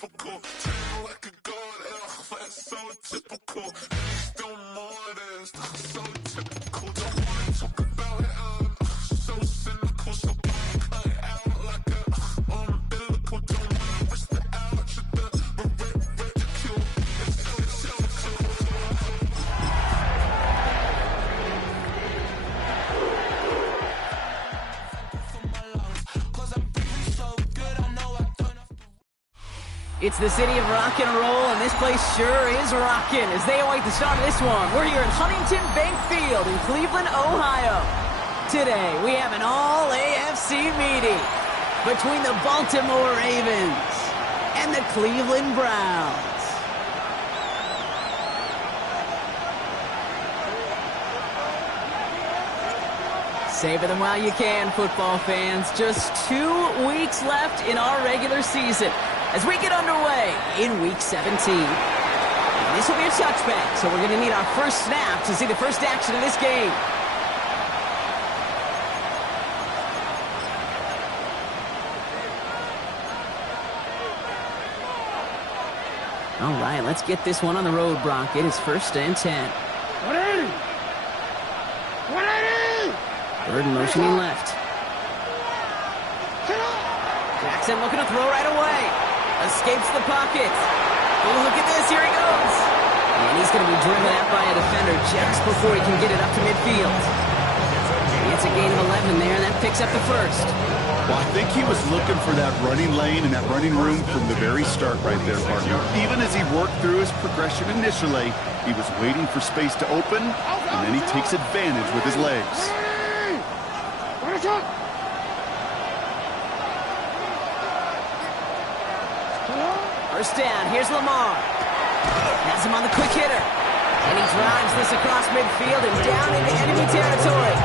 typical. Tan like a god, that's so typical. Still more this, so typical. Don't wanna talk about it, so cynical. So cut it out like a umbilical. Don't wanna risk the ouch of the ridicule. It's typical. It's the city of rock and roll, and this place sure is rocking as they await the start of this one. We're here in Huntington Bank Field in Cleveland, Ohio. Today, we have an all-AFC meeting between the Baltimore Ravens and the Cleveland Browns. Savor them while you can, football fans. Just 2 weeks left in our regular season as we get underway in Week 17. This will be a touchback, so we're going to need our first snap to see the first action of this game. All right, let's get this one on the road, Brock. It is 1st and 10. 180! 180! Bird motioning left. Jackson looking to throw right away. Escapes the pocket. Oh, look at this. Here he goes. And he's going to be driven out by a defender just before he can get it up to midfield. It's a gain of 11 there, and that picks up the first. Well, I think he was looking for that running lane and that running room from the very start right there, partner. Even as he worked through his progression initially, he was waiting for space to open, and then he takes advantage with his legs. First down, here's Lamar. Has him on the quick hitter. And he drives this across midfield and down into enemy territory.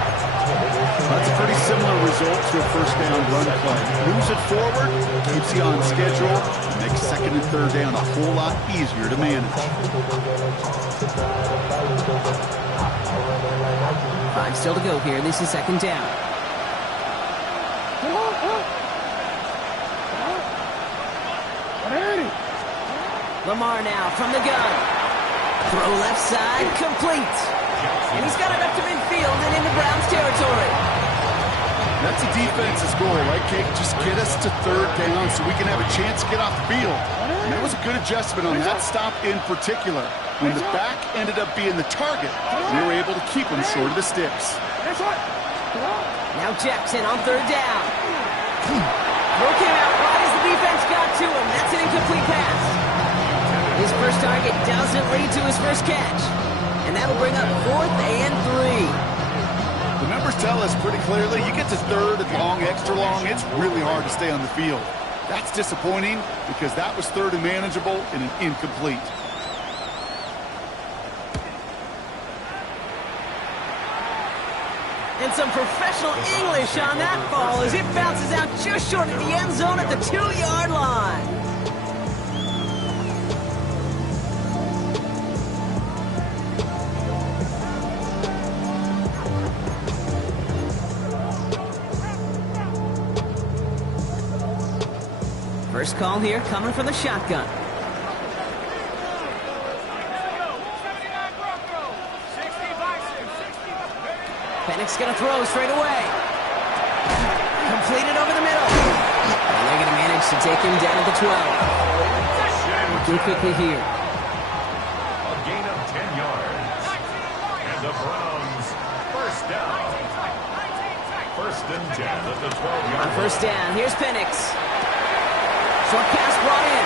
That's a pretty similar result to a first down run play. Moves it forward, keeps you on schedule, and makes 2nd and 3rd down a whole lot easier to manage. 5 still to go here. This is 2nd down. Lamar now from the gun. Throw left side, complete. And he's got it up to midfield and into Browns territory. That's a defense's goal, right, Kate? Just get us to 3rd down so we can have a chance to get off the field. And that was a good adjustment on that stop in particular. When the back ended up being the target, they were able to keep him short of the sticks. Now Jackson on 3rd down. Throw came out right as the defense got to him. That's an incomplete pass. His first target doesn't lead to his first catch. And that'll bring up 4th and 3. The numbers tell us pretty clearly, you get to 3rd and long, extra long, it's really hard to stay on the field. That's disappointing because that was 3rd and manageable and an incomplete. And some professional English on that ball as it bounces out just short of the end zone at the 2-yard line. First call here coming from the shotgun. Penix going to throw straight away. Completed over the middle. And they're going to manage to take him down at the 12. Looking quickly here. A gain of 10 yards. And the Browns, first down. 1st and 10 at the 12-yard line. On 1st down, here's Penix. Short pass brought in.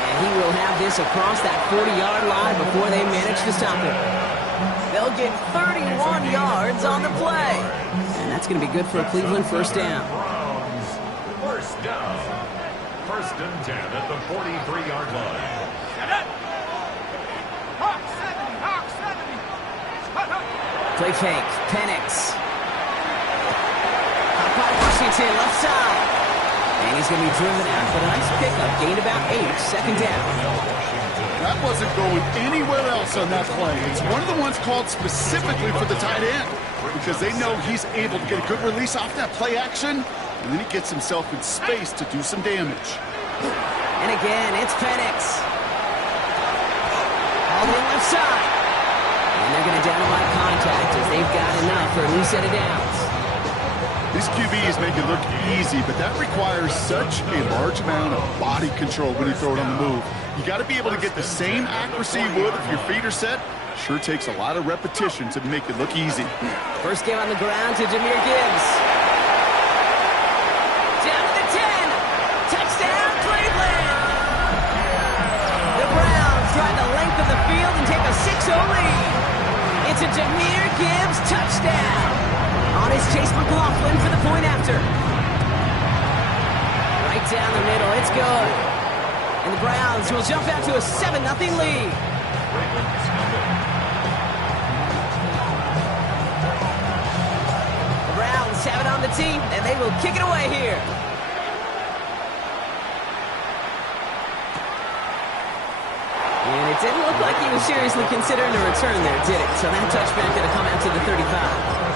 And he will have this across that 40-yard line before they manage to stop him. They'll get 31 yards on the play. And that's going to be good for a Cleveland first down. Browns, first down. 1st and 10 at the 43-yard line. Play fake. Penix. Caught by Washington, left side. And he's going to be driven out, but a nice pickup. Gained about 8, 2nd down. That wasn't going anywhere else on that play. It's one of the ones called specifically for the tight end because they know he's able to get a good release off that play action, and then he gets himself in space to do some damage. And again, it's Penix. All the left side. And they're going to down-to-line contact as they've got enough for a new set of downs. These QBs make it look easy, but that requires such a large amount of body control when you throw it on the move. You got to be able to get the same accuracy you would if your feet are set. Sure takes a lot of repetition to make it look easy. First game on the ground to Jahmyr Gibbs. Down to the 10. Touchdown, Cleveland. The Browns drive the length of the field and take a 6-0 lead. It's a Jahmyr Gibbs touchdown. On his Chase McLaughlin for the point after. Right down the middle, it's good. And the Browns will jump out to a 7-0 lead. The Browns have it on the team, and they will kick it away here. And it didn't look like he was seriously considering a return there, did it? So that touchback going to come out to the 35.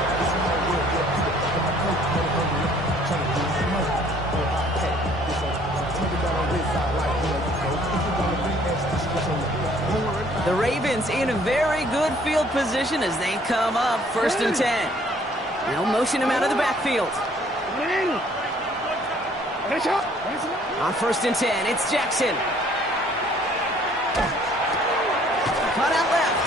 The Ravens in a very good field position as they come up 1st and 10. They'll motion him out of the backfield. On 1st and 10, it's Jackson. Cut out left.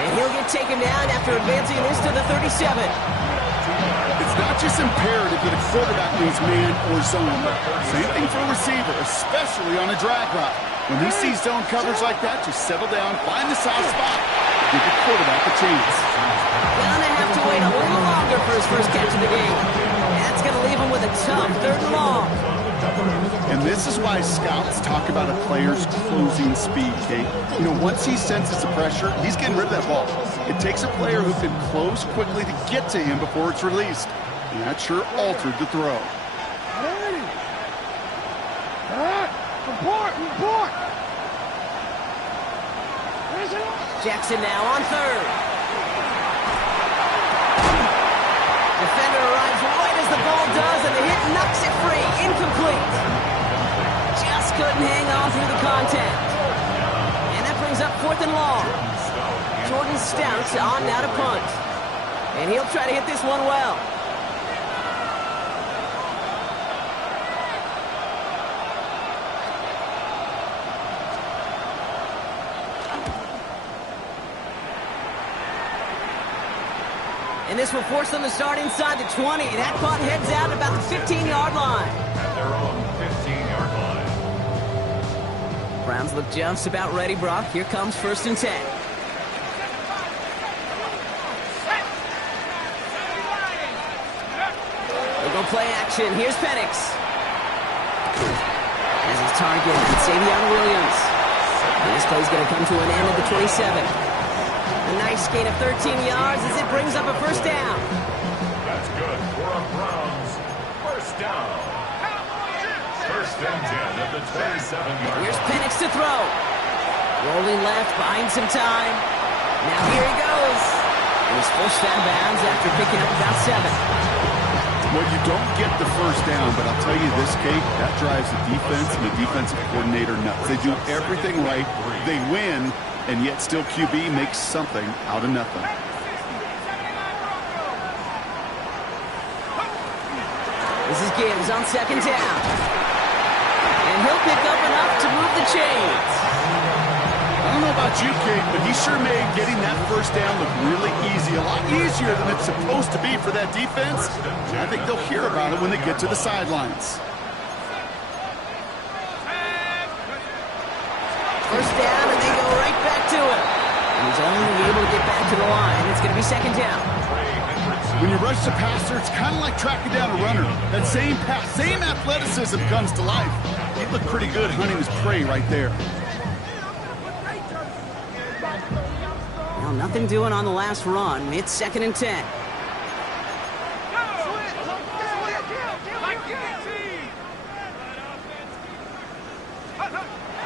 And he'll get taken down after advancing this to the 37. It's not just imperative that a quarterback moves man or zone, but same thing for a receiver, especially on a drag route. When he sees zone coverage like that, just settle down, find the soft spot, give the quarterback a chance. Gonna have to wait a little longer for his first catch of the game. That's gonna leave him with a tough 3rd and long. And this is why scouts talk about a player's closing speed, Kate. You know, once he senses the pressure, he's getting rid of that ball. It takes a player who can close quickly to get to him before it's released. And that sure altered the throw. Jackson now on 3rd. Defender arrives right as the ball does, and the hit knocks it free. Incomplete. Just couldn't hang on through the contact. And that brings up 4th and long. Jordan Stout on now to punt. And he'll try to hit this one well. And this will force them to start inside the 20. That punt heads out about the 15-yard line. At their own 15-yard line. Browns look just about ready, Brock. Here comes 1st and 10. They'll go play action. Here's Penix. As his target, Savion Williams. And this play's going to come to an end at the 27. A nice gain of 13 yards as it brings up a 1st down. That's good for a Browns 1st down. 1st and 10 at the 27-yard line. Here's Penix to throw. Rolling left, buying some time. Now here he goes. And he's pushed out of bounds after picking up about 7. Well, you don't get the 1st down, but I'll tell you this, Kate, that drives the defense and the defensive coordinator nuts. They do everything right. They win. And yet still QB makes something out of nothing. This is Gibbs on 2nd down. And he'll pick up enough to move the chains. I don't know about you, Kate, but he sure made getting that 1st down look really easy. A lot easier than it's supposed to be for that defense. I think they'll hear about it when they get to the sidelines. 1st down, and they go right back to it. And he's only able to get back to the line. It's going to be 2nd down. When you rush the passer, it's kind of like tracking down a runner. That same pass, same athleticism comes to life. He looked pretty good hunting his prey right there. Well, nothing doing on the last run. It's 2nd and 10.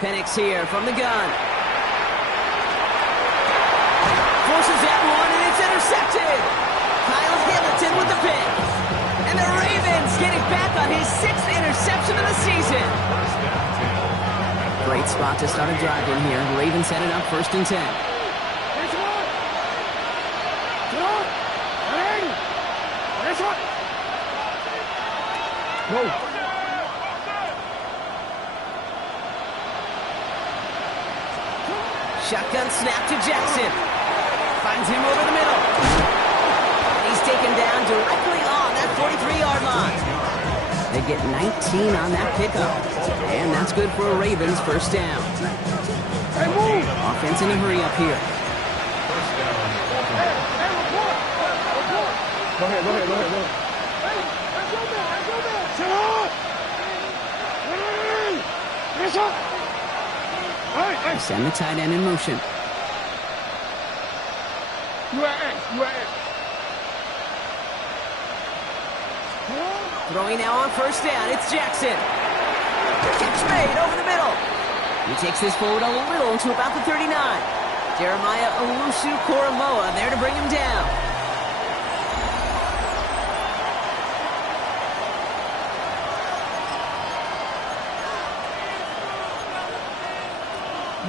Penix here from the gun. Forces that one, and it's intercepted. Kyle Hamilton with the pick. And the Ravens getting back on his 6th interception of the season. Great spot to start a drive in here. The Ravens set it up 1st and 10. Shotgun snap to Jackson. Finds him over the middle. And he's taken down directly on that 43-yard line. They get 19 on that pickup. And that's good for a Ravens 1st down. Offense in a hurry up here. Go ahead. They send the tight end in motion. Throwing now on 1st down. It's Jackson. Catch made over the middle. He takes this forward a little to about the 39. Jeremiah Owusu-Koramoah there to bring him down.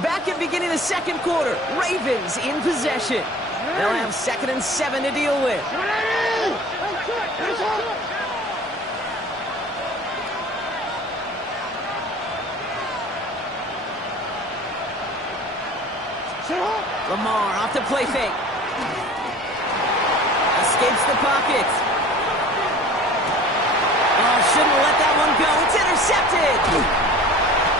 Back at beginning of the 2nd quarter. Ravens in possession. They'll have 2nd and 7 to deal with. Lamar off the play fake. Escapes the pocket. Oh, shouldn't let that one go. It's intercepted.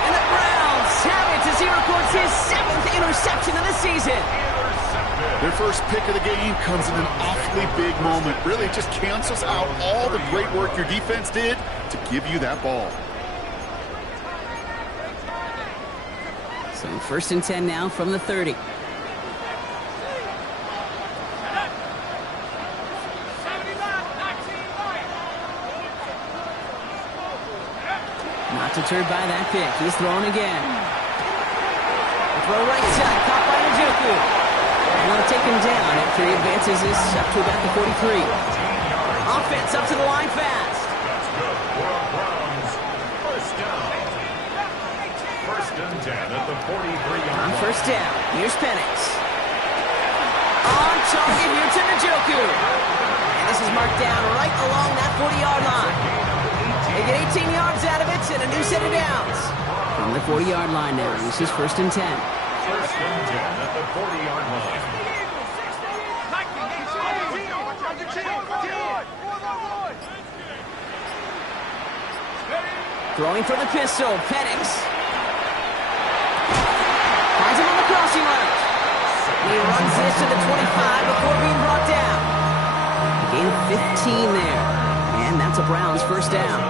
And the Browns have it as he records his 7th interception of the season. Their first pick of the game comes in an awfully big moment. Really just cancels out all the great work your defense did to give you that ball. So 1st and 10 now from the 30. Not deterred by that pick. He's throwing again. The throw right side, caught by Njoku. And they'll take him down after he advances this up to about the 43. Offense up to the line fast. That's good for a Browns 1st down. 1st and 10 at the 43-yard On line. 1st down, here's Penix. On target here to Njoku. And this is marked down right along that 40-yard line. They get 18 yards out of it and a new set of downs. From the 40-yard line now, this is 1st and 10. 1st and 10 at the 40-yard line. Throwing for the pistol, Penix. Finds him on the crossing route. He runs this to the 25 before being brought down. A gain of 15 there. And that's a Browns 1st down.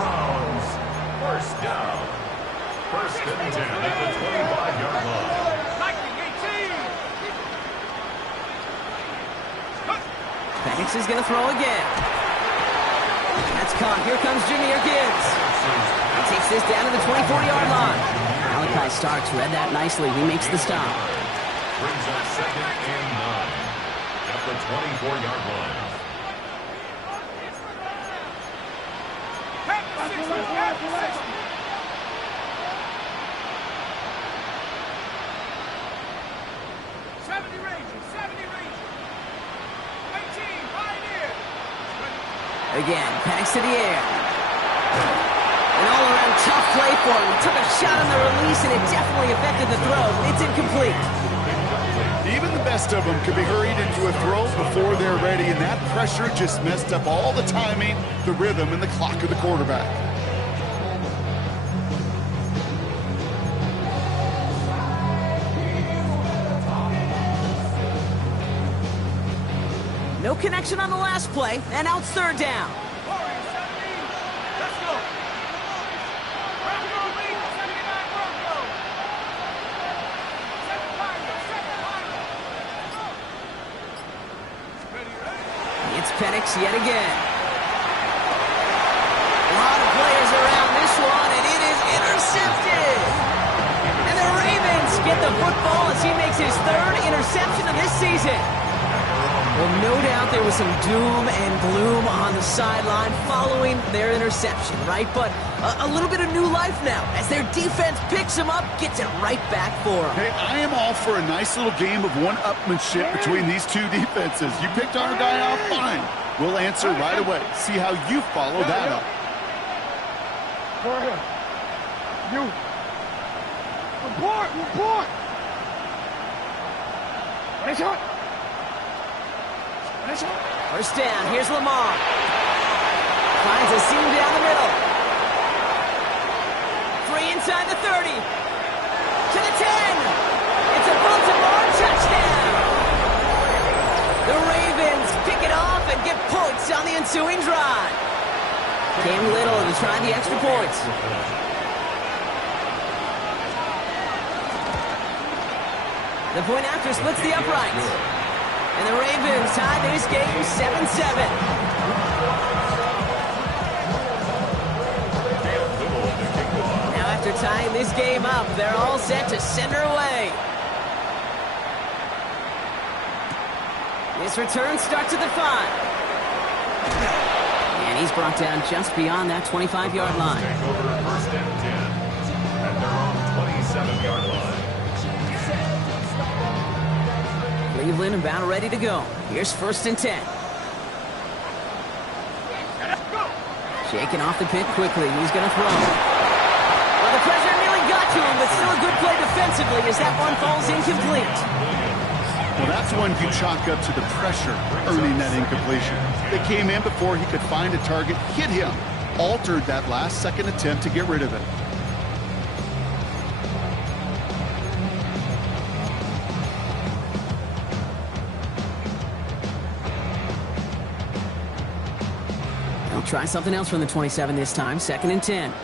Browns 1st down. 1st and 10 at the 25-yard line. Penix is going to throw again. That's caught. Here comes Jahmyr Gibbs. He takes this down to the 24-yard line. Malachi Starks read that nicely. He makes the stop. Brings up 2nd and 9 at the 24-yard line. Again, Penix to the air. An all-around tough play for him. He took a shot on the release, and it definitely affected the throw. It's incomplete. Even the best of them could be hurried into a throw before they're ready, and that pressure just messed up all the timing, the rhythm, and the clock of the quarterback. No connection on the last play, and now it's 3rd down. It's Penix yet again. A lot of players around this one, and it is intercepted. And the Ravens get the football as he makes his 3rd interception of this season. Well, no doubt there was some doom and gloom on the sideline following their interception, right? But a little bit of new life now as their defense picks them up, gets it right back for them. Hey, I am all for a nice little game of one-upmanship between these two defenses. You picked our guy out, fine. We'll answer right away. See how you follow that up. Go ahead. You. Report. Nice shot. First down, here's Lamar. Finds a seam down the middle. Free inside the 30. To the 10. It's a Baltimore touchdown. The Ravens pick it off and get points on the ensuing drive. Cam Little to try the extra points. The point after splits the uprights. And the Ravens tie this game 7-7. Now after tying this game up, they're all set to send her away. This return starts at the 5. And he's brought down just beyond that 25-yard line. Take over first and 10 at their own 27-yard line. Cleveland about ready to go. Here's first and 10. Shaking off the pick quickly. He's going to throw. Well, the pressure nearly got to him, but still a good play defensively as that one falls incomplete. Well, that's one you chalk up to the pressure earning that incompletion. They came in before he could find a target, hit him, altered that last-second attempt to get rid of it. They'll try something else from the 27 this time. Second and 10.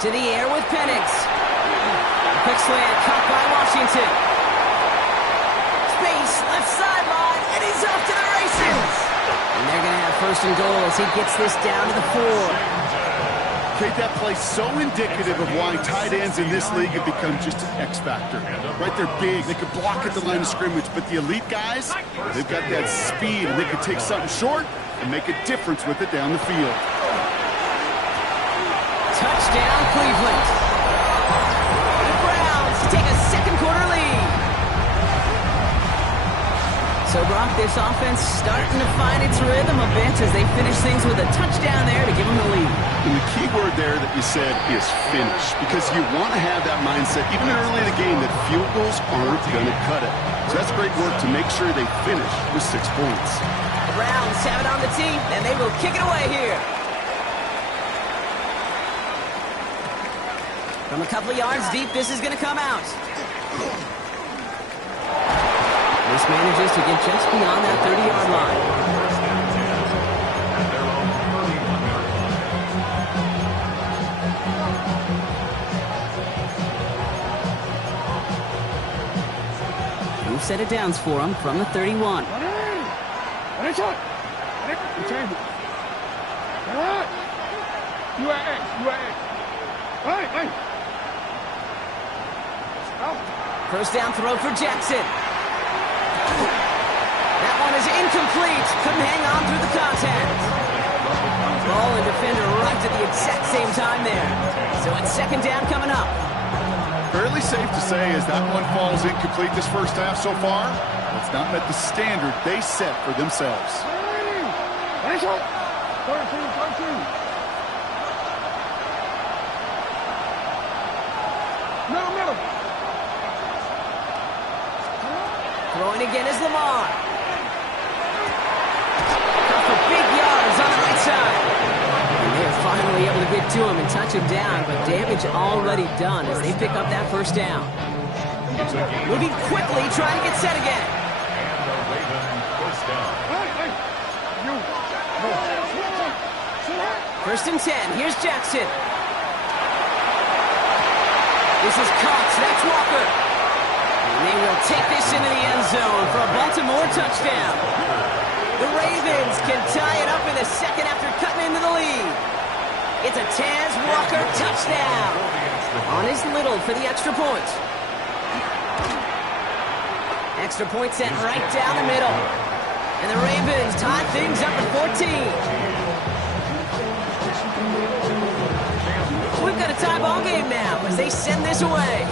To the air with Penix. Quick slant caught by Washington. Space, left sideline, and he's off to the races. And they're going to have first and goal as he gets this down to the 4. Okay, that play so indicative of why tight ends in this league have become just an X factor. Right, they're big, they can block at the line of scrimmage, but the elite guys, they've got that speed, and they can take something short and make a difference with it down the field. Touchdown, Cleveland. The Browns take a second-quarter lead. So, Brock, this offense starting to find its rhythm a bit as they finish things with a touchdown there to give them the lead. And the key word there that you said is finish, because you want to have that mindset, even early in the game, that field goals aren't going to cut it. So that's great work to make sure they finish with 6 points. The Browns have it on the tee, and they will kick it away here. From a couple of yards deep, this is going to come out. This manages to get just beyond that 30-yard line. First and 10 at their own 31-yard line. Move set it downs for him from the 31. First down throw for Jackson. That one is incomplete. Couldn't hang on through the contact. Ball and defender right at the exact same time there. So it's second down coming up. Fairly safe to say as that one falls incomplete this first half so far, it's not met the standard they set for themselves. Throwing again is Lamar. Got for big yards on the right side. And they're finally able to get to him and touch him down, but damage already done as they pick up that first down. Moving quickly, trying to get set again. And the Ravens first down. First and 10. Here's Jackson. This is Cox. That's Walker. And they will take this into the end zone for a Baltimore touchdown. The Ravens can tie it up in the second after cutting into the lead. It's a Taz Walker touchdown. On his little for the extra point. Extra point sent right down the middle. And the Ravens tie things up at 14. We've got a tie ball game now as they send this away.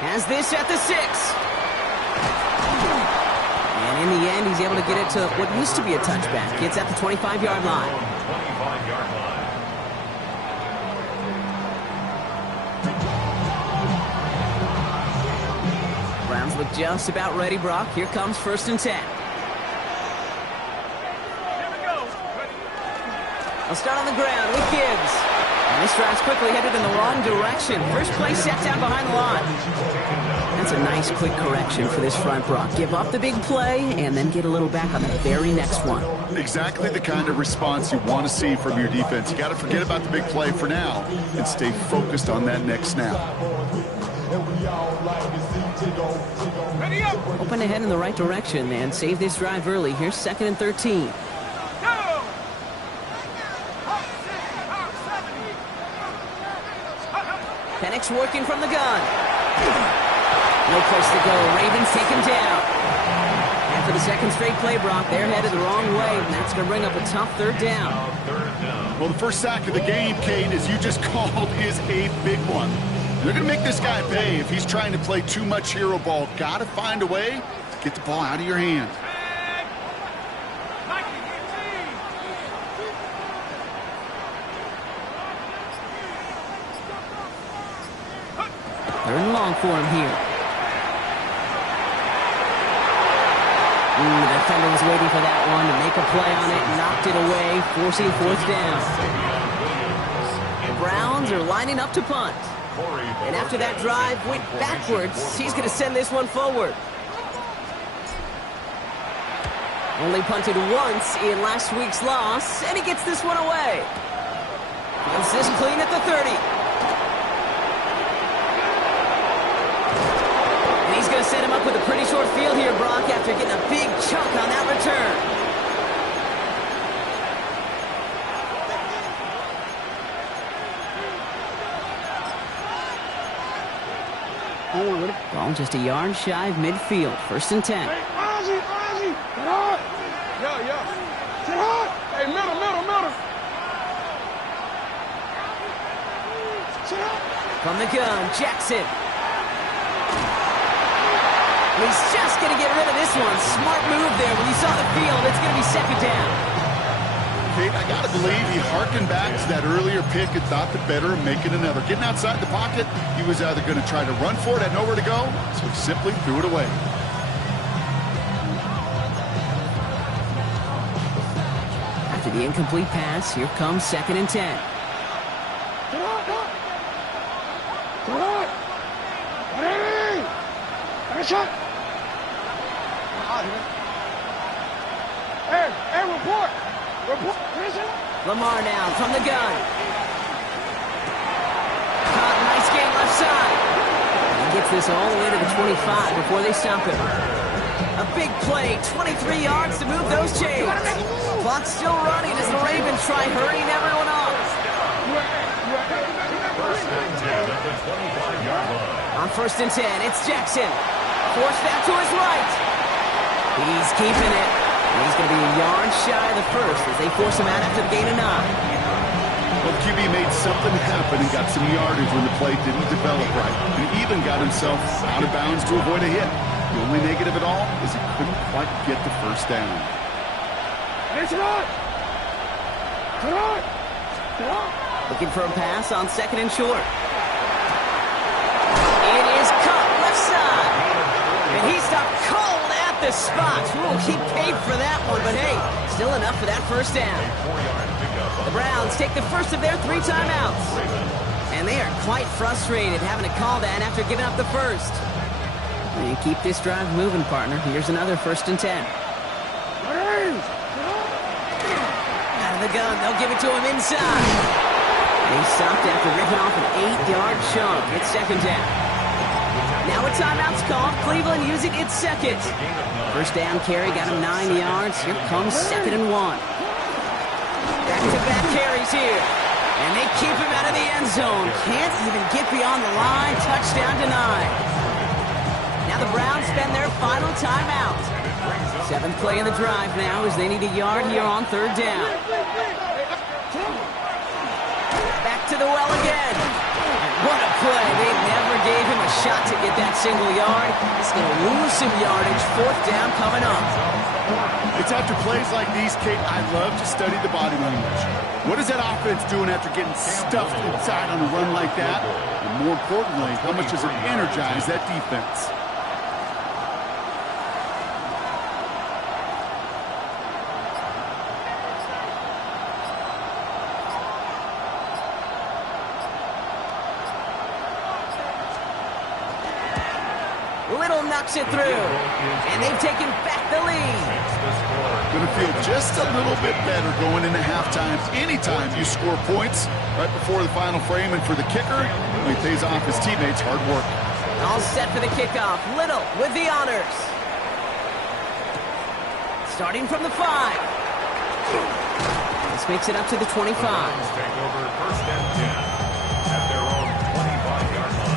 Has this at the 6. And in the end, he's able to get it to what used to be a touchback. It's at the 25-yard line. 25-yard line. Browns look just about ready, Brock. Here comes 1st and 10. They'll start on the ground with Gibbs. And this drive's quickly headed in the wrong direction. First play set down behind the line. That's a nice quick correction for this front, Brock. Give up the big play and then get a little back on the very next one. Exactly the kind of response you want to see from your defense. You got to forget about the big play for now and stay focused on that next snap. Open ahead in the right direction and save this drive early. Here's 2nd and 13. Penix working from the gun. No place to go. Ravens take him down. And for the second straight play, Brock, they're headed the wrong way, and that's going to bring up a tough 3rd down. Well, the first sack of the game, Kate, as you just called, is a big one. They're going to make this guy pay if he's trying to play too much hero ball. Got to find a way to get the ball out of your hand. They're in long for him here. The defender was waiting for that one to make a play on it, knocked it away, forcing 4th down. The Browns are lining up to punt. And after that drive went backwards, he's going to send this one forward. Only punted once in last week's loss, and he gets this one away. Feels this clean at the 30. And he's going to set him up with a pretty short field here, Brock, after getting a big chunk on that return. Ball just a yard shy of midfield. 1st and 10. Hey, Ozzy, get hard. Yeah. Get hard. Hey, middle. Sit up. From the gun, Jackson. He's just going to get rid of this one. Smart move there. When you saw the field, it's going to be 2nd down. Kate, I got to believe he harkened back to that earlier pick and thought the better of making another. Getting outside the pocket, he was either going to try to run for it, had nowhere to go, so he simply threw it away. After the incomplete pass, here comes 2nd and 10. Get hard. Hey, shot. Hey, report. Lamar now from the gun. Caught, nice game left side. He gets this all the way to the 25 before they stop him. A big play, 23 yards to move those chains. Clock's still running as the Ravens try hurrying everyone off. 1st and 10 at the 25-yard line. On 1st and 10, it's Jackson. Forced out to his right. He's keeping it. And he's going to be a yard shy of the 1st as they force him out after the gain of 9. Well, QB made something happen and got some yardage when the play didn't develop right. And even got himself out of bounds to avoid a hit. The only negative at all is he couldn't quite get the 1st down. Looking for a pass on 2nd and short. It is caught left side. And he stopped cold at the spot. Ooh, he paid for that one, but hey, still enough for that 1st down. The Browns take the first of their 3 timeouts. And they are quite frustrated having to call that after giving up the 1st. And keep this drive moving, partner. Here's another 1st and 10. Out of the gun, they'll give it to him inside. And he stopped after ripping off an 8-yard chunk. It's 2nd down. Now a timeout's called. Cleveland using its 2nd. 1st down carry got him 9 yards. Here comes 2nd and 1. back-to-back carries here. And they keep him out of the end zone. Can't even get beyond the line. Touchdown denied. Now the Browns spend their final timeout. 7th play of the drive now as they need a yard here on 3rd down. Back to the well again. What a play. They never gave him a shot to get that single yard. He's going to lose some yardage. 4th down coming up. It's after plays like these, Kate, I love to study the body language. What is that offense doing after getting stuffed inside on a run like that? And more importantly, how much does it energize that defense? Little knocks it through, and they've taken back the lead. Going to feel just a little bit better going into halftime. Anytime you score points right before the final frame, and for the kicker, he pays off his teammates' hard work. All set for the kickoff. Little with the honors. Starting from the 5. This makes it up to the 25. Take over 1st and 10 at their own 25-yard line.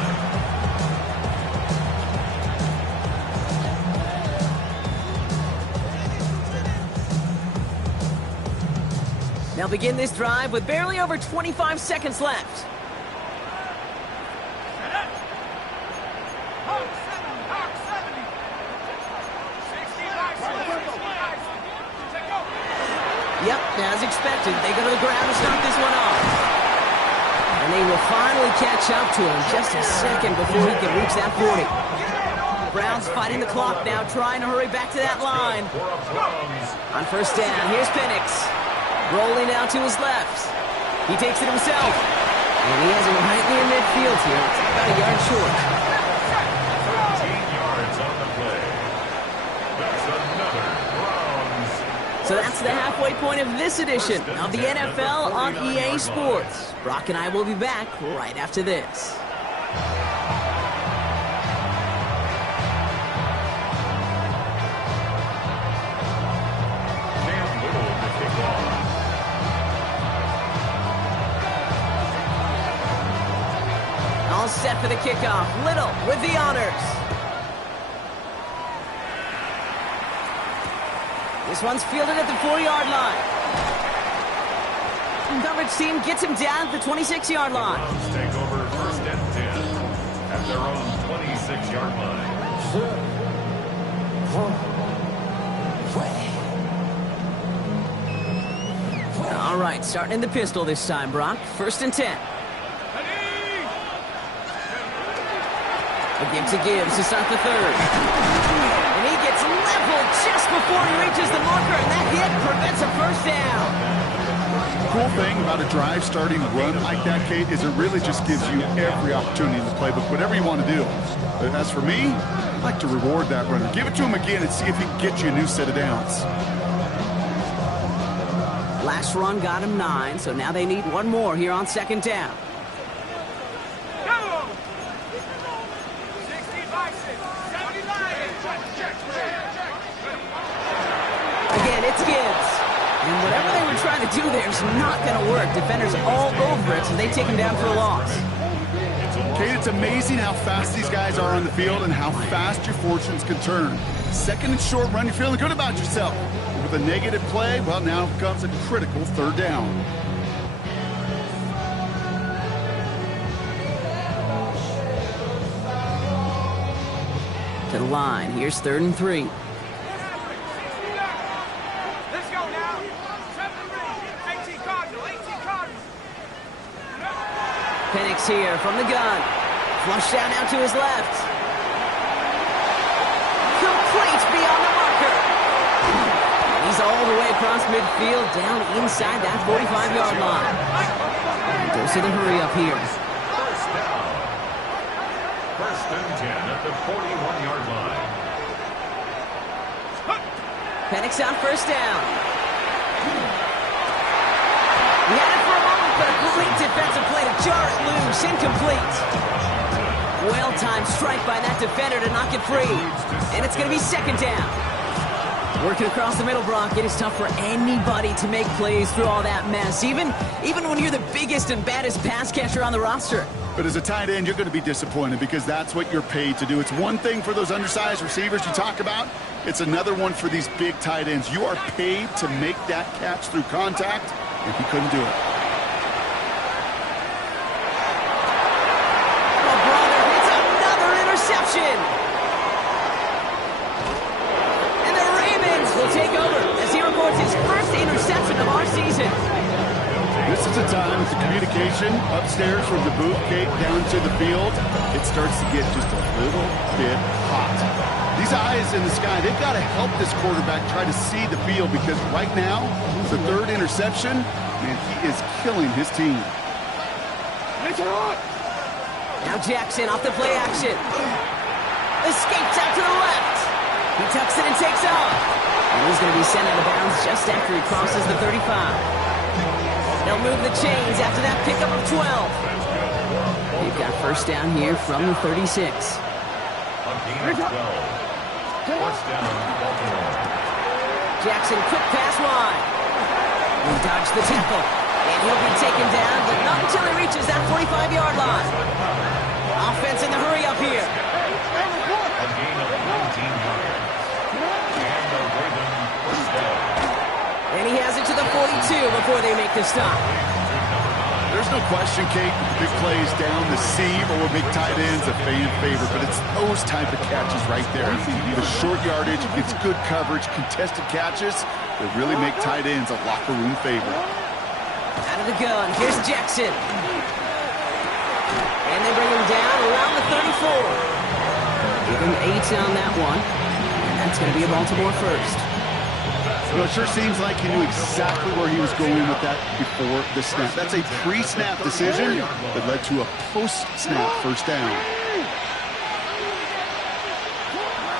They'll begin this drive with barely over 25 seconds left. Yep, as expected, they go to the ground to start this one off. And they will finally catch up to him just a second before he can reach that 40. Browns fighting the clock now, trying to hurry back to that line. On 1st down, here's Penix. Rolling out to his left. He takes it himself. And he has him right near midfield here. It's about a yard short. 13 yards on the play. That's another Browns. So that's the halfway point of this edition of the NFL on EA Sports. Brock and I will be back right after this. All set for the kickoff. Little with the honors. This one's fielded at the 4-yard line. Coverage team gets him down at the 26-yard line. Browns take over 1st and 10 at their own 26-yard line. All right, starting in the pistol this time, Brock. 1st and 10. A give to Gibbs to start the 3rd. And he gets leveled just before he reaches the marker, and that hit prevents a 1st down. Cool thing about a drive starting run like that, Kate, is it really just gives you every opportunity in the playbook, whatever you want to do. But as for me, I like to reward that runner. Give it to him again and see if he can get you a new set of downs. Last run got him 9, so now they need one more here on 2nd down. Again, it's Gibbs. And whatever they were trying to do there is not going to work. Defenders all over it, so they take him down for a loss. Kate, it's amazing how fast these guys are on the field and how fast your fortunes can turn. 2nd and short run, you're feeling good about yourself. With a negative play, well, now comes a critical 3rd down. To the line, here's 3rd and 3. Penix here from the gun. Flushed out now to his left. Complete beyond the marker. He's all the way across midfield, down inside that 45-yard line. And goes to the hurry up here. 1st down. 1st and 10 at the 41-yard line. Penix on 1st down. He had it for a moment, but a great defensive play to jar it loose. Incomplete. Well-timed strike by that defender to knock it free. And it's going to be 2nd down. Working across the middle, Brock. It is tough for anybody to make plays through all that mess, even when you're the biggest and baddest pass catcher on the roster. But as a tight end, you're going to be disappointed because that's what you're paid to do. It's one thing for those undersized receivers you talk about. It's another one for these big tight ends. You are paid to make that catch through contact, and he couldn't do it. Oh, brother, it's another interception. And the Ravens will take over as he records his first interception of our season. This is a time with the communication upstairs from the booth gate down to the field. It starts to get just a little bit hot. These eyes in the sky, they've got to help this quarterback try to see the field because right now, the third interception, man, he is killing his team. Now Jackson off the play action. Escapes out to the left. He tucks it and takes off. And he's going to be sent out of bounds just after he crosses the 35. They'll move the chains after that pickup of 12. They've got first down here from the 36. A gain of 12. First down, Baltimore. Jackson, quick pass wide. He dodged the tackle. And he'll be taken down, but not until he reaches that 45-yard line. Offense in the hurry up here. A gain of 19 yards. And the Ravens first down. And he has it to the 42 before they make the stop. There's no question, Kate, big plays down the seam or big tight ends a fan favorite, but it's those type of catches right there. The short yardage, it's good coverage, contested catches that really make tight ends a locker room favorite. Out of the gun, here's Jackson. And they bring him down around the 34. Give him 8 on that one. And that's going to be a Baltimore first. Well, it sure seems like he knew exactly where he was going with that before the snap. That's a pre-snap decision that led to a post-snap first down.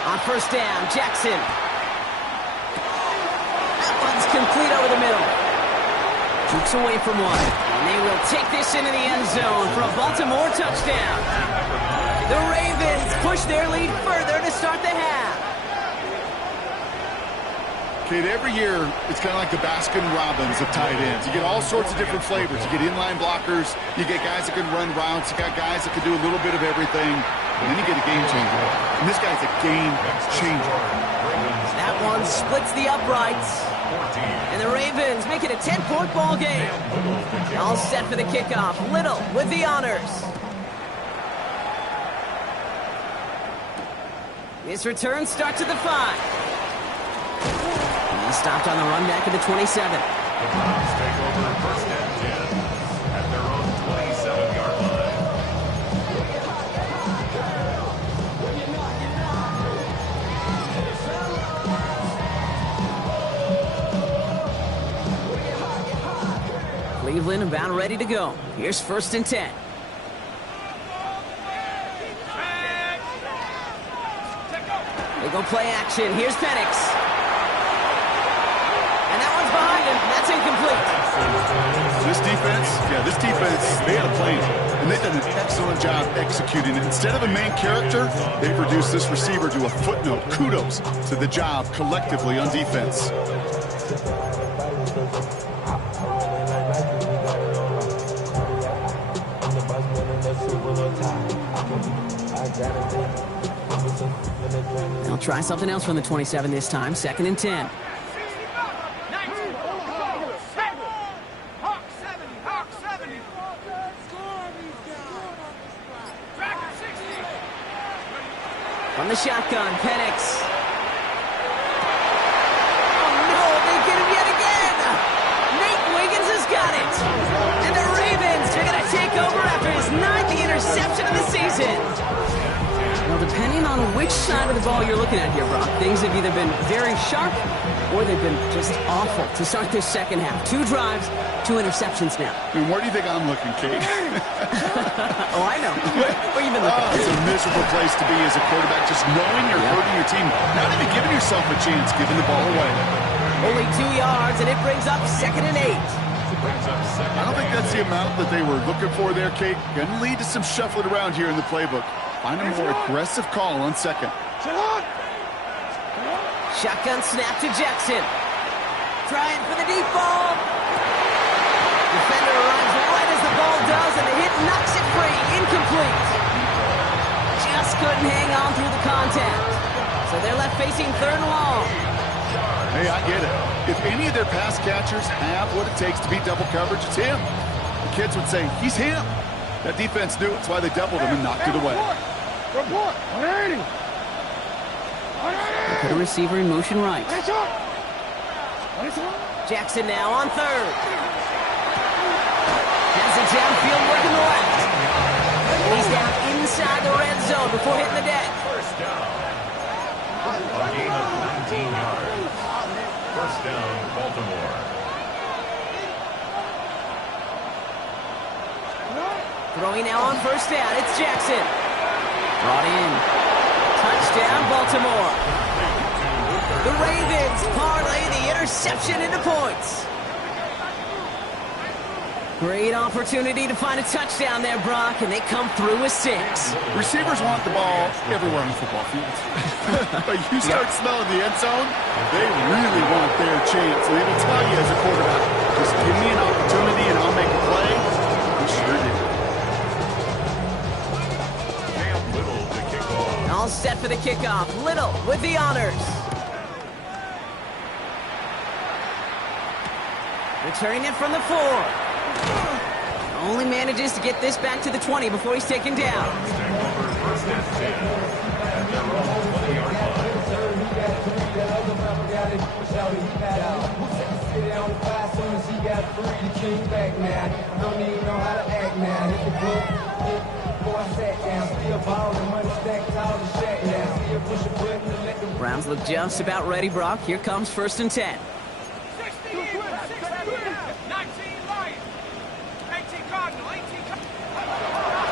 On first down, Jackson. That one's complete over the middle. Jukes away from one. And they will take this into the end zone for a Baltimore touchdown. The Ravens push their lead further to start the half. Kate, every year, it's kind of like the Baskin-Robbins of tight ends. You get all sorts of different flavors. You get inline blockers. You get guys that can run routes. You got guys that can do a little bit of everything. And then you get a game changer. And this guy's a game changer. That one splits the uprights. And the Ravens make it a 10-point ball game. All set for the kickoff. Little with the honors. This return starts at the 5. He stopped on the run back at the 27. The Browns take over first and 10 at their own 27-yard line. Cleveland about ready to go. Here's first and 10. They go play action. Here's Penix. And that one's behind him. That's incomplete. This defense, they had a plan. And they've done an excellent job executing it. Instead of a main character, they've reduced this receiver to a footnote. Kudos to the job collectively on defense. They'll try something else from the 27 this time. Second and 10. From the shotgun, Penix. Oh, no, they get him yet again. Nate Wiggins has got it. And the Ravens are going to take over after his 9th interception of the season. Well, depending on which side of the ball you're looking at here, Brock, things have either been very sharp or they've been just awful to start this second half. 2 drives, 2 interceptions now. And where do you think I'm looking, Kate? Oh, I know. Where you been looking? It's a miserable place to be as a quarterback, just knowing you're hurting your team, not even giving yourself a chance, giving the ball away. Only 2 yards, and it brings up second and 8. I don't think that's the amount that they were looking for there, Kate. Going to lead to some shuffling around here in the playbook. Find a more aggressive call on second. Shotgun snap to Jackson. Trying for the deep ball. Defender arrives right as the ball does, and the hit knocks it free. Incomplete. Just couldn't hang on through the contact. So they're left facing 3rd and long. Hey, I get it. If any of their pass catchers have what it takes to beat double coverage, it's him. The kids would say, he's him. That defense knew it. That's why they doubled him and knocked it away. Report. 180. Put a receiver in motion right. Jackson now on 3rd. Has it downfield working the left. He's down inside the red zone before hitting the deck. First down. A gain of 19 yards. First down, Baltimore. Throwing now on 1st down. It's Jackson. Brought in. Touchdown, Baltimore. The Ravens parlay the interception into points. Great opportunity to find a touchdown there, Brock, and they come through with 6. Receivers want the ball everywhere on the football field. But you start smelling the end zone, they really want their chance. And they will tell you as a quarterback, just give me an opportunity and I'll make a play. He sure did. Little to kick off. All set for the kickoff. Little with the honors. Returning it from the 4. Only manages to get this back to the 20 before he's taken down. First and 10. At their own 20-yard line. Browns look just about ready, Brock. Here comes 1st and 10.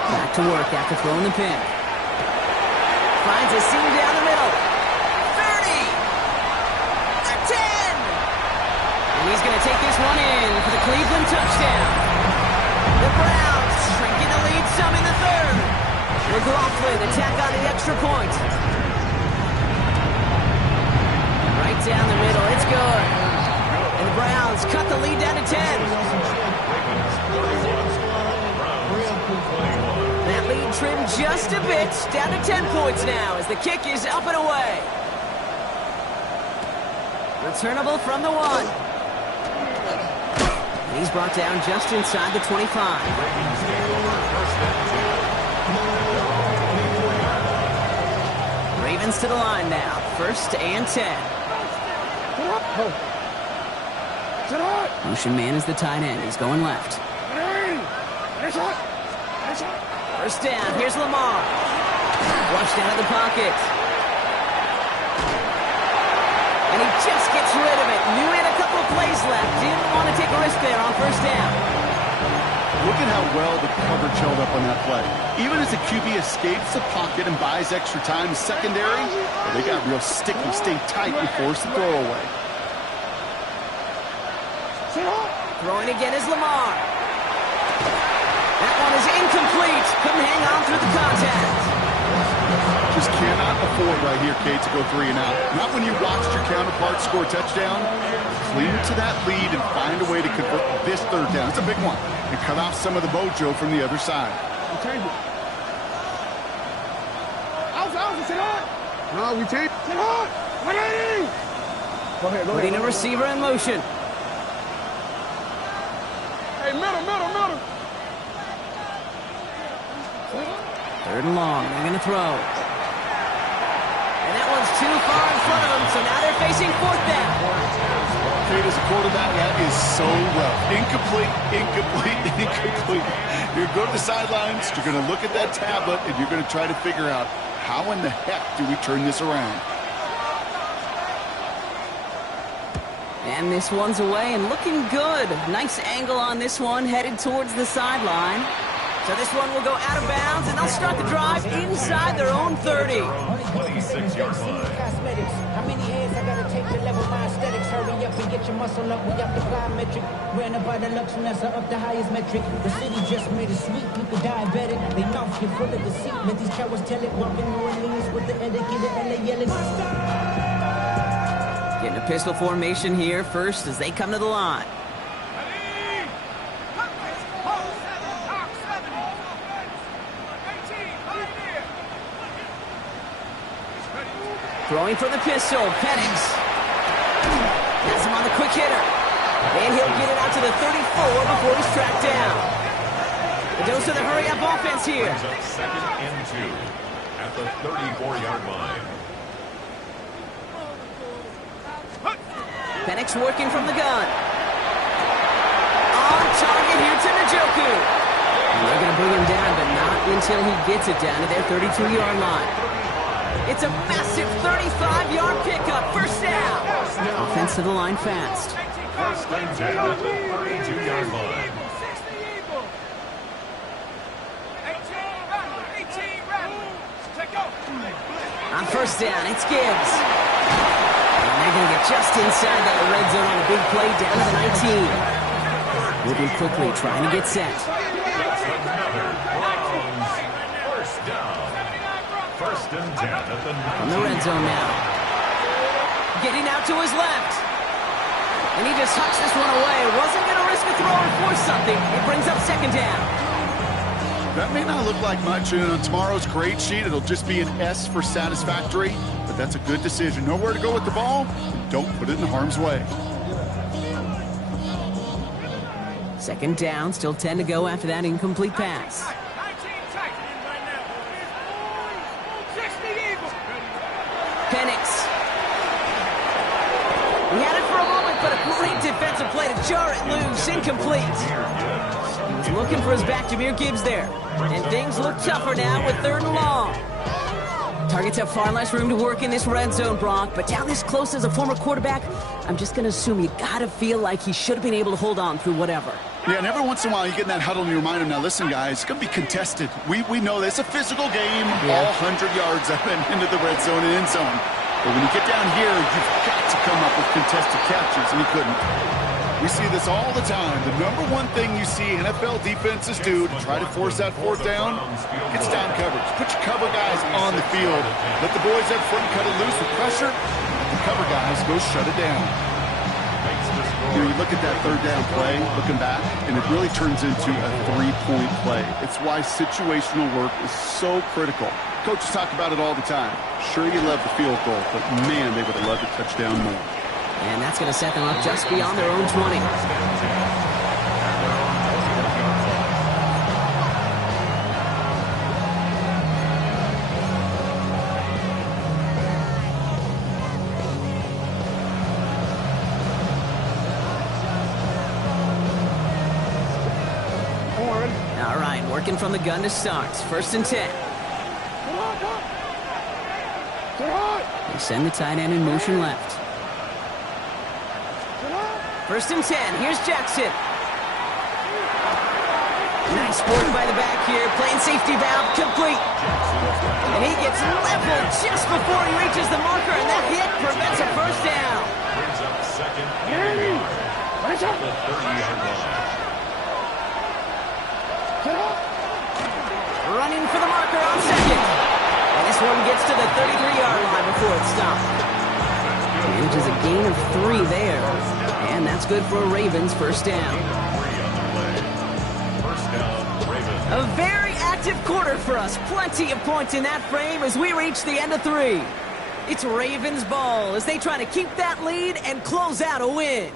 Back to work after throwing the pin. Finds a seam down the middle. 30. A 10. And he's going to take this one in for the Cleveland touchdown. The Browns shrinking the lead some in the 3rd. McLaughlin attack on the extra point. Right down the middle. It's good. And the Browns cut the lead down to 10. That lead trimmed just a bit, down to 10 points now as the kick is up and away. Returnable from the 1. And he's brought down just inside the 25. Ravens to the line now, 1st and 10. Motion man is the tight end. He's going left. First down, here's Lamar. Flushed out of the pocket. And he just gets rid of it. Knew he had a couple of plays left. Didn't want to take a risk there on 1st down. Look at how well the coverage held up on that play. Even as the QB escapes the pocket and buys extra time, secondary, they got real sticky, stay tight and force the throw away. Throwing again is Lamar. That one is incomplete. Couldn't hang on through the contact. Just cannot afford right here, Kate, to go 3 and out. Not when you watched your counterpart score a touchdown. Cling to that lead and find a way to convert this 3rd down. It's a big one. And cut off some of the mojo from the other side. No, we take. Sit hard. 180. Go ahead. Putting a receiver in motion. Hey, middle. 3rd and long. They're going to throw. And that one's too far in front of them, so now they're facing 4th down. Kate, as a quarterback, that is so rough. Incomplete. You're going to go to the sidelines, you're going to look at that tablet, and you're going to try to figure out how in the heck do we turn this around. And this one's away and looking good. Nice angle on this one, headed towards the sideline. So this one will go out of bounds, and they'll start the drive inside their own 30. 26-yard line. How many hands I gotta take to level my aesthetics? Hurry up and get your muscle up. We got the plyometric. Ran up by the luxuriness up the highest metric. The city just made it sweet. People diabetic. They mouth you full of deceit. Let these cowards tell it. Walking New Orleans with the etiquette. LA yelling. pistol formation here first as they come to the line. Throwing from the pistol, Penix. Has him on the quick hitter. And he'll get it out to the 34 before he's tracked down. The dose of the hurry-up offense here. Second and 2 at the 34-yard line. Penix working from the gun. On target here to Njoku. And they're going to bring him down, but not until he gets it down to their 32-yard line. It's a massive 35-yard pickup. First down. Offense to the line fast. First and 10 at the 32-yard line. On first down, it's Gibbs. And they're going to get just inside that red zone on a big play down to the 19. Moving quickly, trying to get set. That's another Browns first down. First and 10 at the 19. On the red zone now. Getting out to his left. And he just hucks this one away. Wasn't going to risk a throw or force something. It brings up second down. That may not look like much, and on tomorrow's grade sheet, it'll just be an S for satisfactory, but that's a good decision. Know where to go with the ball, and don't put it in harm's way. Second down, still 10 to go after that incomplete pass. Penix. He had it for a moment, but a great defensive play to jar it loose. Incomplete. He was looking for his back, Jahmyr Gibbs there. And things look tougher now with 3rd and long. Targets have far less room to work in this red zone, Brock. But down this close as a former quarterback, I'm just going to assume you got to feel like he should have been able to hold on through whatever. Yeah, and every once in a while you get in that huddle and you remind them, now listen, guys, it's going to be contested. We know this. It's a physical game, all 100 yards up and into the red zone and end zone. But when you get down here, you've got to come up with contested catches, and he couldn't. We see this all the time. The number one thing you see NFL defenses do to try to force that 4th down, it's down coverage. Put your cover guys on the field. Let the boys up front cut it loose with pressure. The cover guys go shut it down. You know, you look at that 3rd down play, looking back, and it really turns into a 3-point play. It's why situational work is so critical. Coaches talk about it all the time. Sure, you love the field goal, but man, they would have loved a touchdown more. And that's going to set them up just beyond their own 20. All right, working from the gun to start. First and 10. They send the tight end in motion left. First and 10. Here's Jackson. Nice work by the back here. Playing safety valve complete. And he gets leveled just before he reaches the marker, and that hit prevents a first down. Brings up second and 8 at the 30-yard line. Running for the marker on second. And this one gets to the 33-yard line before it's stopped. Manages a gain of 3 there. And that's good for a Ravens first down. A very active quarter for us. Plenty of points in that frame as we reach the end of 3. It's Ravens ball as they try to keep that lead and close out a win.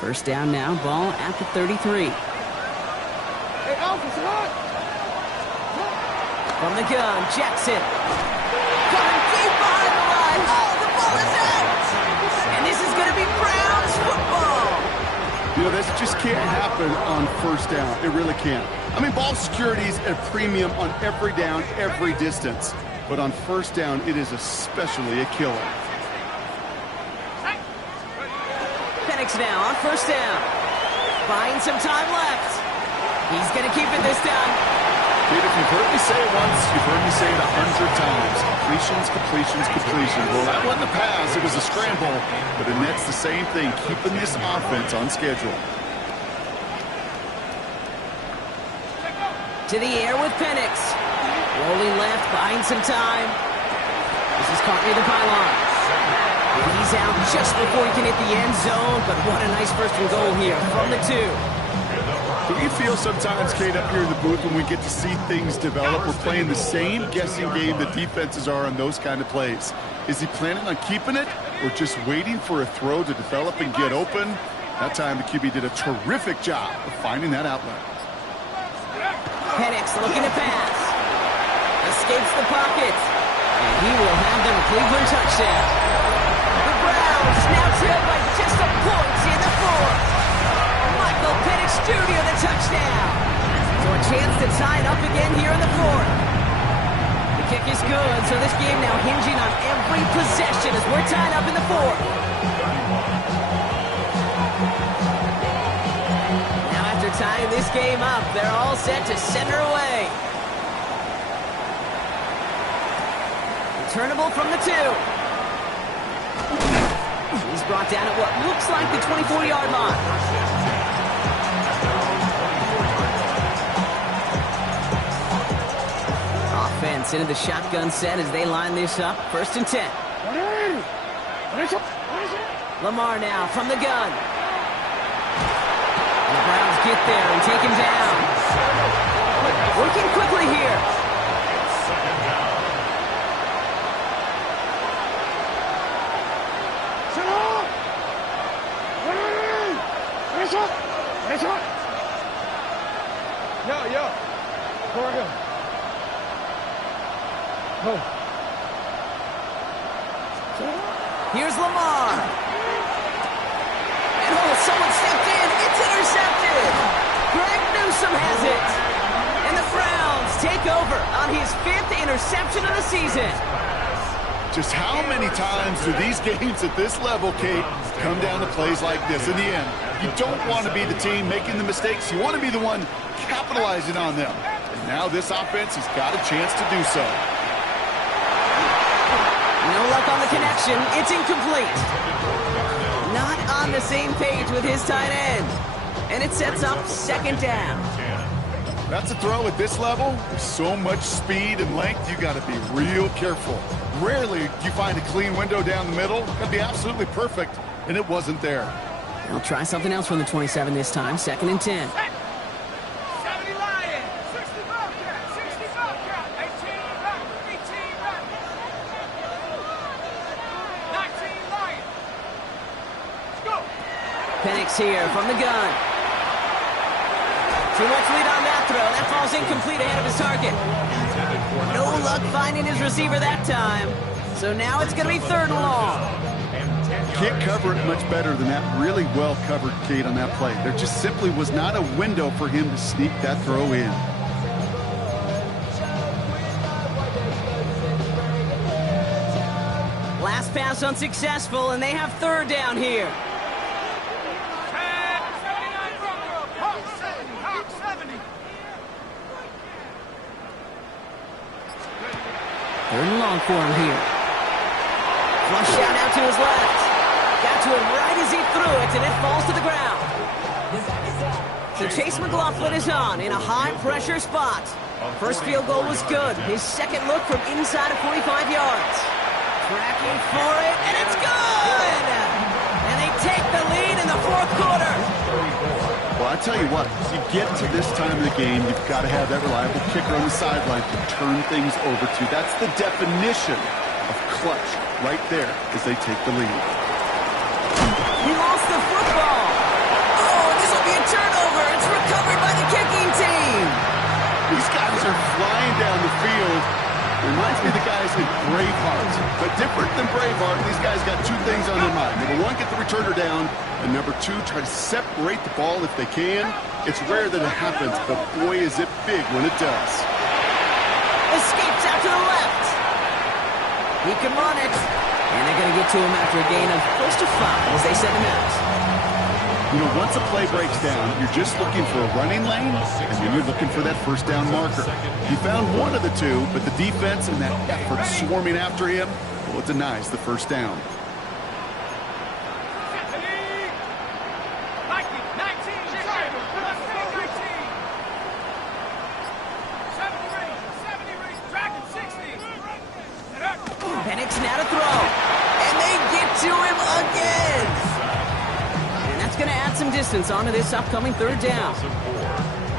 First down now, ball at the 33. From the gun, Jackson. Coming deep behind the line. Oh, the ball is out! And this is going to be Browns football. You know, this just can't happen on first down. It really can't. I mean, ball security is a premium on every down, every distance. But on first down, it is especially a killer. Penix now on first down. Buying some time left. He's going to keep it this time. Kid, if you've heard me say it once, you've heard me say it 100 times. Completions, completions, completions. Well, that wasn't a pass. It was a scramble. But the Nets, the same thing, keeping this offense on schedule. To the air with Penix. Rolling left, buying some time. This is caught near the pylon. And he's out just before he can hit the end zone, but what a nice first and goal here from the 2. Do you feel sometimes, Kate, up here in the booth when we get to see things develop, we're playing the same guessing game that defenses are on those kind of plays? Is he planning on keeping it or just waiting for a throw to develop and get open? That time the QB did a terrific job of finding that outlet. Penix looking to pass. Escapes the pocket. And he will have them Cleveland touchdown. The Browns now trail by just a point in the 4th. Michael Penix Jr. the touchdown. So a chance to tie it up again here in the 4th. The kick is good, so this game now hinging on every possession as we're tied up in the 4th. Now after tying this game up, they're all set to send her away. Returnable from the 2. He's brought down at what looks like the 24-yard line. Offense into the shotgun set as they line this up. 1st and 10. Lamar now from the gun. And the Browns get there and take him down. Working quickly here. Yo. Corrigan. Oh. Here's Lamar. And someone stepped in. It's intercepted. Greg Newsome has it. And the Browns take over on his 5th interception of the season. Just how many times do these games at this level, Kate, come down to plays like this? In the end, you don't want to be the team making the mistakes. You want to be the one capitalizing on them. And now this offense has got a chance to do so. No luck on the connection. It's incomplete. Not on the same page with his tight end. And it sets up 2nd down. That's a throw at this level. There's so much speed and length, you got to be real careful. Rarely do you find a clean window down the middle. That'd be absolutely perfect, and it wasn't there. They'll try something else from the 27 this time. 2nd and 10. Penix here from the gun. Too much lead on that throw. That falls incomplete ahead of his target. No luck finding his receiver that time. So now it's going to be 3rd and long. Can't cover it much better than that. Really well covered, Kate, on that play. There just simply was not a window for him to sneak that throw in. Last pass unsuccessful, and they have 3rd down here. Third and long for him here. Flush shot out to his left. Got to him right as he threw it, and it falls to the ground. So Chase McLaughlin is on in a high-pressure spot. First field goal was good. His 2nd look from inside of 45 yards. Tracking for it, and it's good! And they take the lead in the 4th quarter. Well, I tell you what, you get to this time of the game, you've got to have that reliable kicker on the sideline to turn things over to. That's the definition of clutch right there as they take the lead. He lost the football. Oh, this will be a turnover. It's recovered by the kicking team. These guys are flying down the field. Reminds me of the guys in Braveheart. But different than Braveheart, these guys got 2 things on their mind. Number 1, get the returner down. And number 2, try to separate the ball if they can. It's rare that it happens, but boy, is it big when it does. Escapes out to the left. He can run it. And they're going to get to him after a gain of close to 5 as they send him out. You know, once a play breaks down, you're just looking for a running lane, and then you're looking for that 1st down marker. You found one of the 2, but the defense and that effort swarming after him, well, it denies the 1st down. going to add some distance onto this upcoming third down.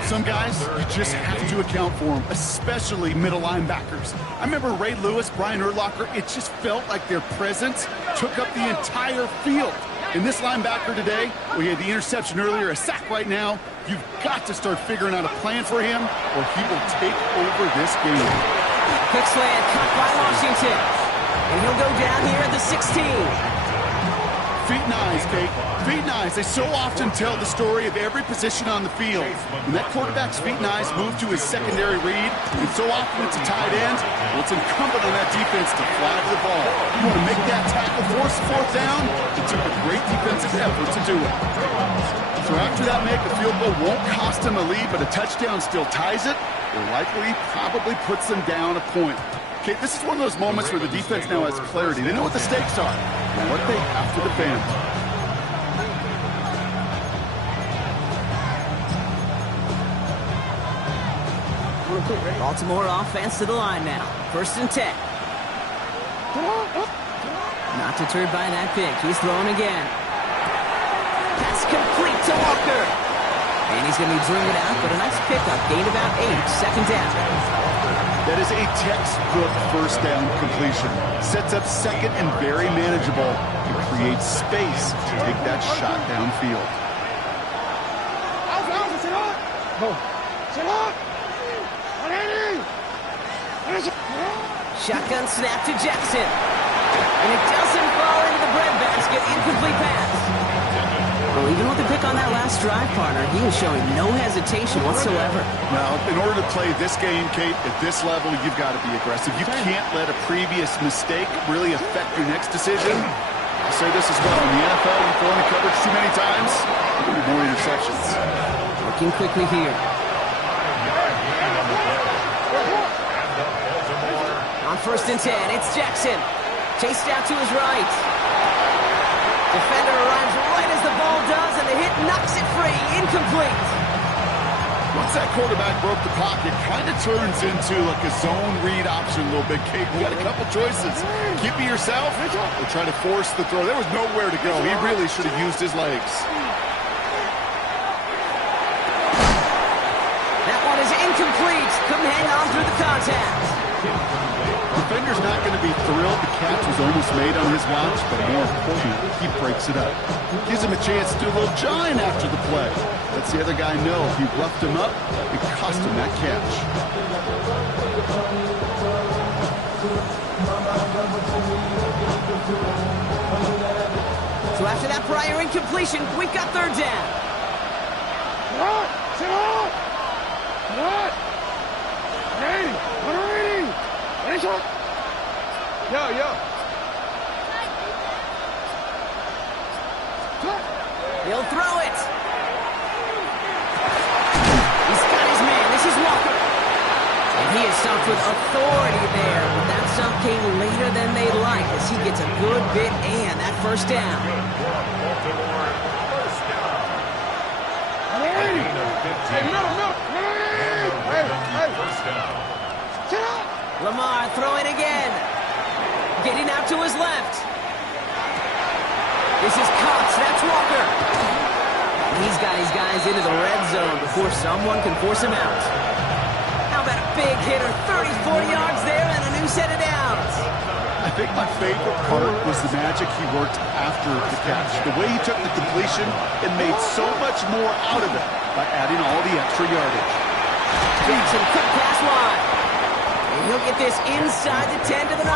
Some guys, you just have to account for them, especially middle linebackers. I remember Ray Lewis, Brian Urlacher, it just felt like their presence took up the entire field. And this linebacker today, we had the interception earlier, a sack right now. You've got to start figuring out a plan for him, or he will take over this game. Quick slant cut by Washington. And he'll go down here at the 16. Feet and eyes, Kate. Feet and eyes. They so often tell the story of every position on the field. When that quarterback's feet and eyes move to his secondary read, and so often it's a tight end, well, it's incumbent on that defense to fly to the ball. You want to make that tackle, force the fourth down? It took a great defensive effort to do it. So after that make, a field goal won't cost them a lead, but a touchdown still ties it, or likely probably puts them down a point. Okay, this is one of those moments where the defense now has clarity. They know what the stakes are and what they have to defend. Baltimore offense to the line now. 1st and 10. Not deterred by that pick. He's throwing again. Pass complete to Walker. And he's going to be drilling it out, but a nice pickup. Gained about 8. 2nd down. That is a textbook first down completion. Sets up second and very manageable and creates space to take that shot downfield. Shotgun snap to Jackson. And it doesn't fall into the breadbasket. Incomplete pass. Well, even with the pick on that last drive, partner, he is showing no hesitation whatsoever. Well, in order to play this game, Kate, at this level, you've got to be aggressive. You can't let a previous mistake really affect your next decision. I'll say this as well. In the NFL, you throw into coverage too many times, there'll be more interceptions. Looking quickly here. On 1st and 10, it's Jackson. Chased out to his right. Defender arrives right as the ball does, and the hit knocks it free. Incomplete. Once that quarterback broke the pocket, kind of turns into like a zone read option a little bit, Kate. You got a couple choices. Keep it yourself or try to force the throw. There was nowhere to go. He really should have used his legs. That one is incomplete. Couldn't hang on through the contact. Defender's not going to be thrilled the catch was almost made on his watch, but more importantly, he breaks it up. Gives him a chance to do a little jawing after the play. Lets the other guy know if he roughed him up, it cost him that catch. So after that prior incompletion, we've got 3rd down. Sit up! What? Ready! Yo. He'll throw it. He's got his man. This is Walker. And he is stopped with authority there. But that stop came later than they'd like as he gets a good bit and that 1st down. Lamar throwing again. Getting out to his left. This is Cox. That's Walker. He's got his guys into the red zone before someone can force him out. How about a big hitter? 30, 40 yards there and a new set of downs. I think my favorite part was the magic he worked after the catch. The way he took the completion and made so much more out of it by adding all the extra yardage. Jackson, quick pass wide. And he'll get this inside the 10 to the 9.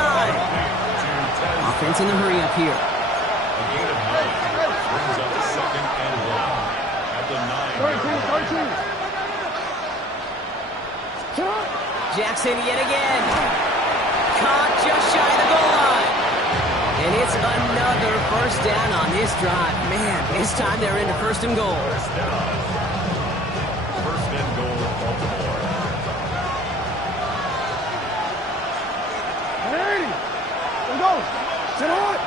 Offense in the hurry up here. A gain of 9 brings up a 2nd and 1 at the 9. Jackson yet again. Caught just shy of the goal line. And it's another 1st down on this drive. Man, this time they're into 1st and goal. 1st down. 1st and goal, Baltimore. Ready! Let's go! Sit hot!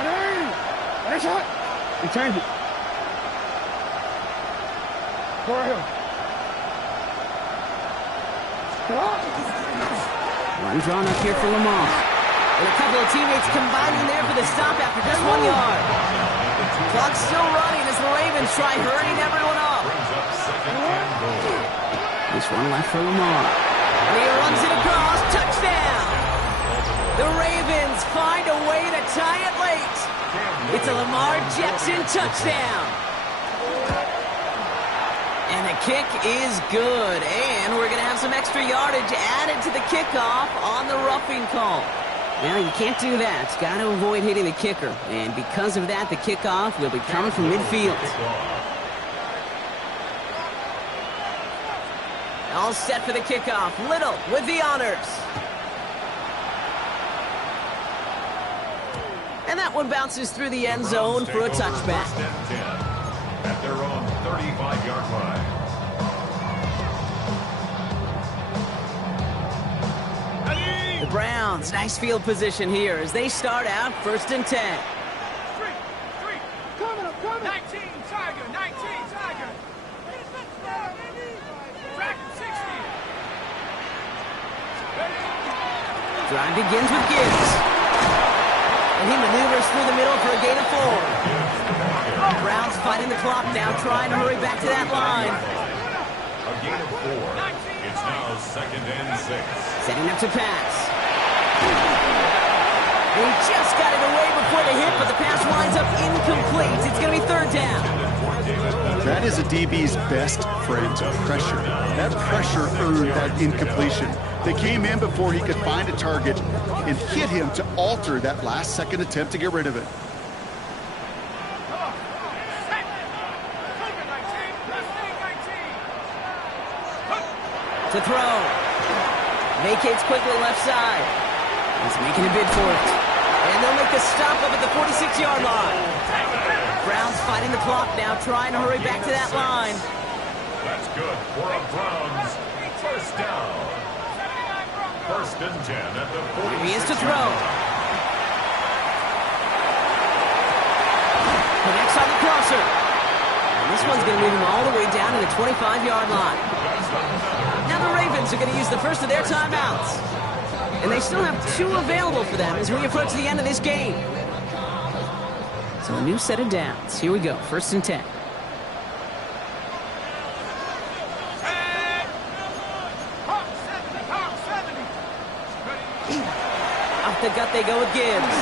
Ready! Ready shot! And change it. Go right here. Sit hot! One drawn up here for Lamar. And a couple of teammates combining there for the stop after just 1 yard. Clock's still running as the Ravens try hurrying everyone up. This one left for Lamar. And he runs it across. Touchdown! The Ravens find a way to tie it late. It's a Lamar Jackson touchdown. And the kick is good. And we're going to have some extra yardage added to the kickoff on the roughing call. Well, you can't do that. Got to avoid hitting the kicker. And because of that, the kickoff will be coming from midfield. All set for the kickoff. Little with the honors. And that one bounces through the end zone for a touchback. At their own 35-yard line. The Browns, nice field position here as they start out 1st and 10. Coming up, coming. 19 Tiger, 19 Tiger. Track 60. Drive begins with Gibbs. And he maneuvers through the middle for a gain of 4. Browns fighting the clock now, trying to hurry back to that line. A gain of 4. It's now 2nd and 6. Setting up to pass. They just got it away before the hit, but the pass winds up incomplete. It's going to be 3rd down. That is a DB's best friend, pressure. That pressure earned that incompletion. They came in before he could find a target and hit him to alter that last-second attempt to get rid of it. To throw. Vacates quickly left side. He's making a bid for it. And they'll make the stop up at the 46-yard line. Browns fighting the clock now, trying to hurry back to that line. That's good for a Browns 1st down. 1st and 10 at the 46. Here he is to throw. Connects on the crosser. And this one's going to move him all the way down to the 25-yard line. Now the Ravens are going to use the first of their timeouts. And they still have 2 available for them as we approach the end of this game. So a new set of downs. Here we go, 1st and 10. Off the gut they go with Gibbs.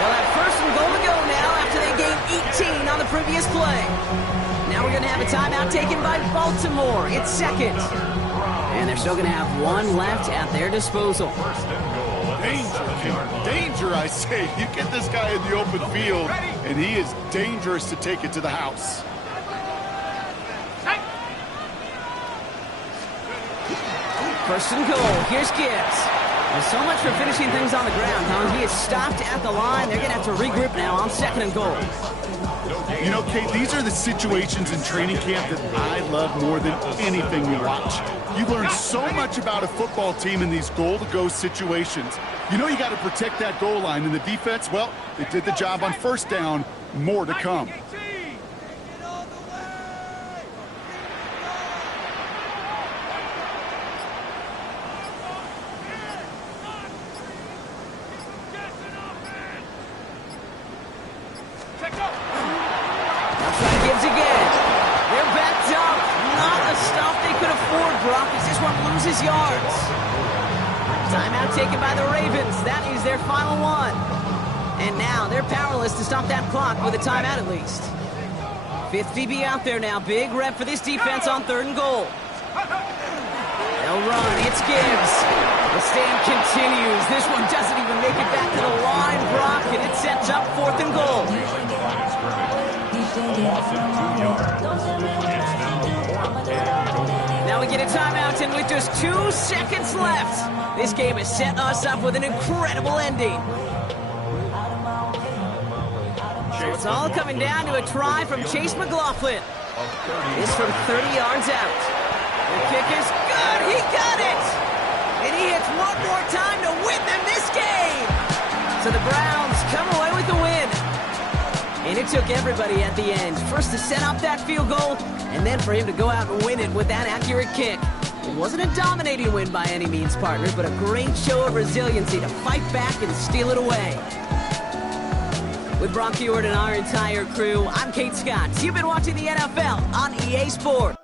They'll have 1st and goal to go now after they gained 18 on the previous play. Now we're going to have a timeout taken by Baltimore. It's 2nd. And they're still going to have 1 left at their disposal. Danger, I say. You get this guy in the open field, and he is dangerous to take it to the house. First and goal. Here's Gibbs. There's so much for finishing things on the ground, huh? He is stopped at the line. They're going to have to regroup now on 2nd and goal. You know, Kate, these are the situations in training camp that I love more than anything you watch. You learn so much about a football team in these goal-to-go situations. You know you got to protect that goal line, and the defense, well, they did the job on 1st down. More to come. Gibbs again. They're backed up. Not a stop they could afford, Brock, as this one loses yards. Timeout taken by the Ravens. That is their final one. And now they're powerless to stop that clock with a timeout at least. 5th DB out there now. Big rep for this defense on 3rd and goal. They'll run. It's Gibbs. The stand continues. This one doesn't even make it back to the line, Brock, and it sets up 4th and goal. Now we get a timeout, and with just 2 seconds left, this game has set us up with an incredible ending. So it's all coming down to a try from Chase McLaughlin. This from 30 yards out. The kick is good. He got it. And he hits one more time to win them this game. So the Browns come away with the win. And it took everybody at the end. First to set up that field goal, and then for him to go out and win it with that accurate kick. It wasn't a dominating win by any means, partners, but a great show of resiliency to fight back and steal it away. With Brock Ewart and our entire crew, I'm Kate Scott. You've been watching the NFL on EA Sports.